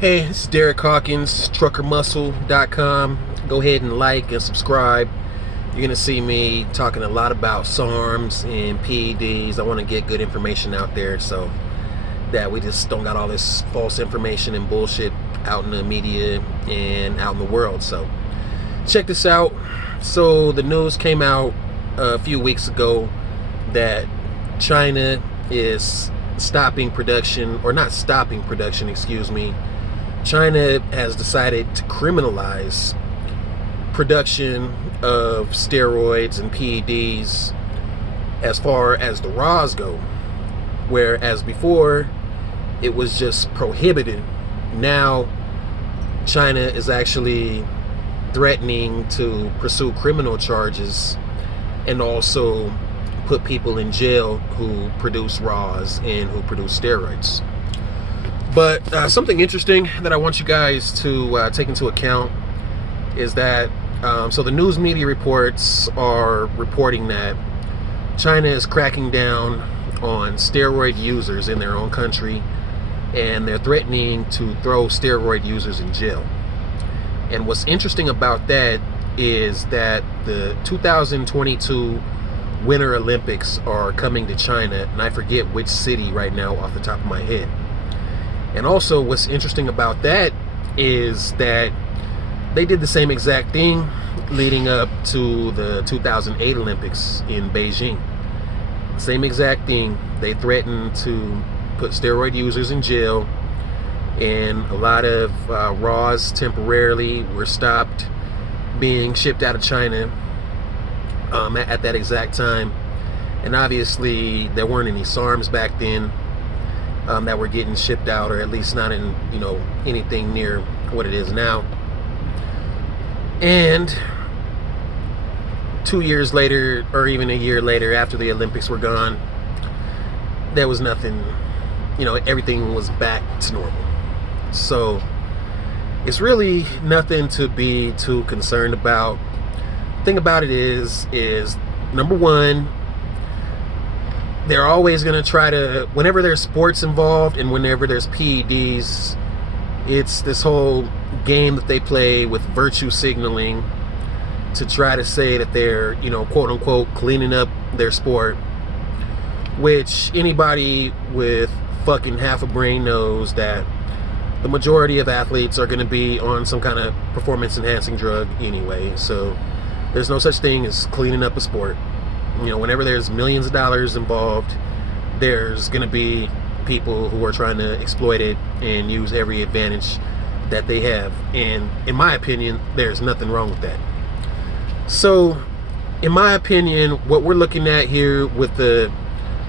Hey, this is Derek Hawkins, truckermuscle.com. Go ahead and like and subscribe. You're going to see me talking a lot about SARMS and PEDs. I want to get good information out there so that we just don't got all this false information and bullshit out in the media and out in the world. So check this out. So the news came out a few weeks ago that China is stopping production, or not stopping production, excuse me. China has decided to criminalize production of steroids and PEDs as far as the raws go. Whereas before, it was just prohibited. Now, China is actually threatening to pursue criminal charges and also put people in jail who produce raws and who produce steroids. But something interesting that I want you guys to take into account is that, so the news media reports are reporting that China is cracking down on steroid users in their own country, and they're threatening to throw steroid users in jail. And what's interesting about that is that the 2022 Winter Olympics are coming to China, and I forget which city right now off the top of my head. And also what's interesting about that is that they did the same exact thing leading up to the 2008 Olympics in Beijing. Same exact thing. They threatened to put steroid users in jail, and a lot of raws temporarily were stopped being shipped out of China at that exact time. And obviously there weren't any SARMs back then that were getting shipped out, or at least not in, anything near what it is now. And 2 years later, or even a year later, after the Olympics were gone, there was nothing, everything was back to normal. So it's really nothing to be too concerned about. The thing about it is number one, they're always going to try to, whenever there's sports involved and whenever there's PEDs, it's this whole game that they play with virtue signaling to try to say that they're, quote unquote, cleaning up their sport, which anybody with fucking half a brain knows that the majority of athletes are going to be on some kind of performance enhancing drug anyway. So there's no such thing as cleaning up a sport. Whenever there's millions of dollars involved, there's going to be people who are trying to exploit it and use every advantage that they have. And in my opinion, there's nothing wrong with that. So, in my opinion, what we're looking at here with the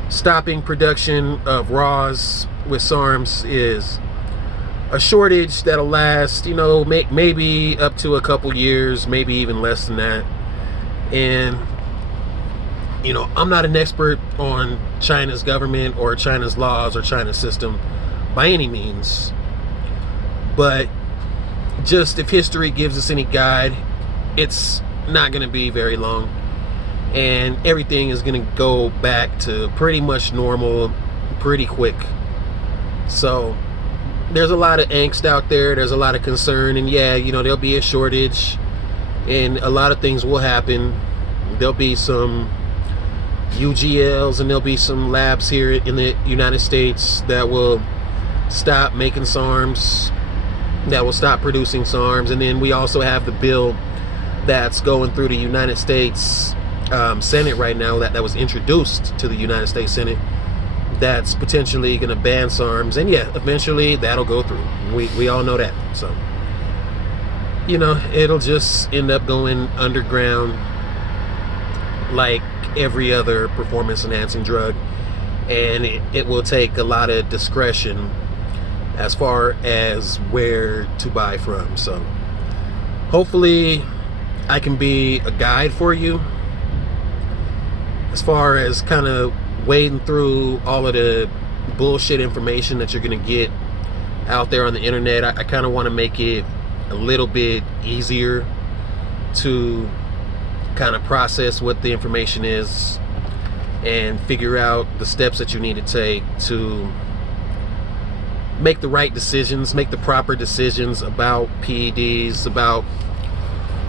stopping production of raws with SARMs is a shortage that'll last, maybe up to a couple years, maybe even less than that. And I'm not an expert on China's government or China's laws or China's system by any means, but just if history gives us any guide, it's not going to be very long, and everything is going to go back to pretty much normal pretty quick. So there's a lot of angst out there, there's a lot of concern, and yeah, there'll be a shortage and a lot of things will happen. There'll be some UGLs and there'll be some labs here in the United States that will stop making SARMs, that will stop producing SARMs. And then we also have the bill that's going through the United States Senate right now, that was introduced to the United States Senate, that's potentially going to ban SARMs. And yeah, eventually that'll go through. We all know that. So it'll just end up going underground like every other performance enhancing drug, and it will take a lot of discretion as far as where to buy from. So hopefully I can be a guide for you as far as kind of wading through all of the bullshit information that you're going to get out there on the internet. I kind of want to make it a little bit easier to kind of process what the information is and figure out the steps that you need to take to make the right decisions, make the proper decisions about PEDs, about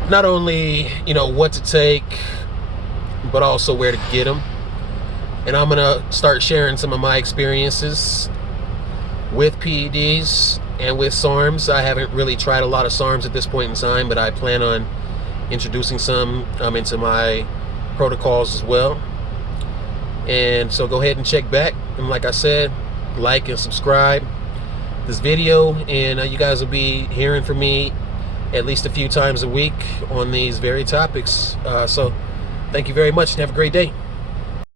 not only, you know, what to take, but also where to get them. And I'm gonna start sharing some of my experiences with PEDs and with SARMS. I haven't really tried a lot of SARMS at this point in time, but I plan on introducing some into my protocols as well. And so go ahead and check back, and like I said, like and subscribe this video, and you guys will be hearing from me at least a few times a week on these very topics. So thank you very much and have a great day.